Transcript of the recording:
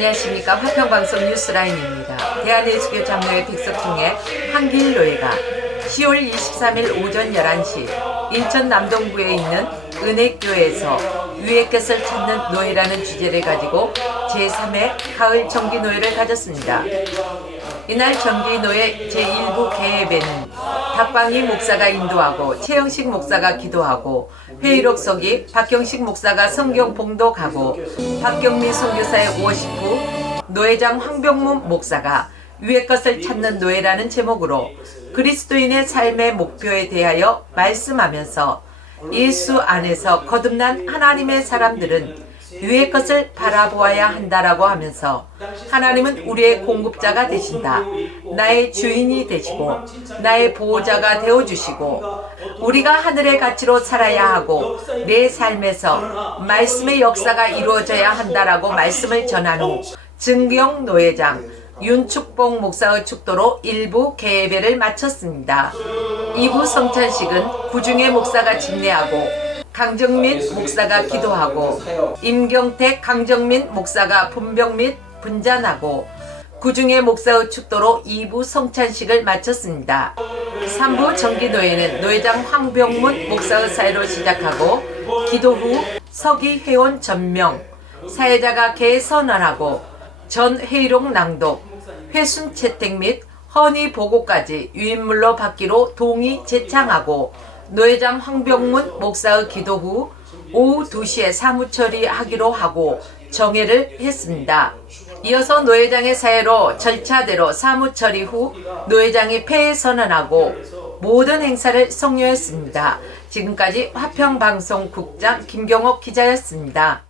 안녕하십니까 화평방송 뉴스라인입니다. 대한예수교 장로회 백석통의 한길노회가 10월 23일 오전 11시 인천 남동구에 있는 은혜교회에서 위의 것을 찾는 노예라는 주제를 가지고 제3회 가을 정기노예를 가졌습니다. 이날 정기노예 제1부 개회에는 박광희 목사가 인도하고 최영식 목사가 기도하고 회의록석이 박경식 목사가 성경 봉독하고 박경미 선교사의 워십 후 노회장 황병문 목사가 위의 것을 찾는 노예라는 제목으로 그리스도인의 삶의 목표에 대하여 말씀하면서 예수 안에서 거듭난 하나님의 사람들은 위의 것을 바라보아야 한다라고 하면서 하나님은 우리의 공급자가 되신다. 나의 주인이 되시고 나의 보호자가 되어 주시고 우리가 하늘의 가치로 살아야 하고 내 삶에서 말씀의 역사가 이루어져야 한다라고 말씀을 전한 후 증경 노회장 윤축봉 목사의 축도로 일부 개회를 마쳤습니다. 2부 성찬식은 구중의 목사가 집례하고 강정민 목사가 기도하고 임경택 강정민 목사가 분병 및 분잔하고 구중의 목사의 축도로 2부 성찬식을 마쳤습니다. 3부 정기노회는 노회장 황병문 목사의 사회로 시작하고 기도 후 서기 회원 전명 사회자가 개선언하고 전 회의록 낭독 회순 채택 및 허니 보고까지 유인물로 받기로 동의 제창하고 노회장 황병문 목사의 기도 후 오후 2시에 사무 처리하기로 하고 정회를 했습니다. 이어서 노회장의 사회로 절차대로 사무 처리 후 노회장이 폐해 선언하고 모든 행사를 성료했습니다. 지금까지 화평방송국장 김경옥 기자였습니다.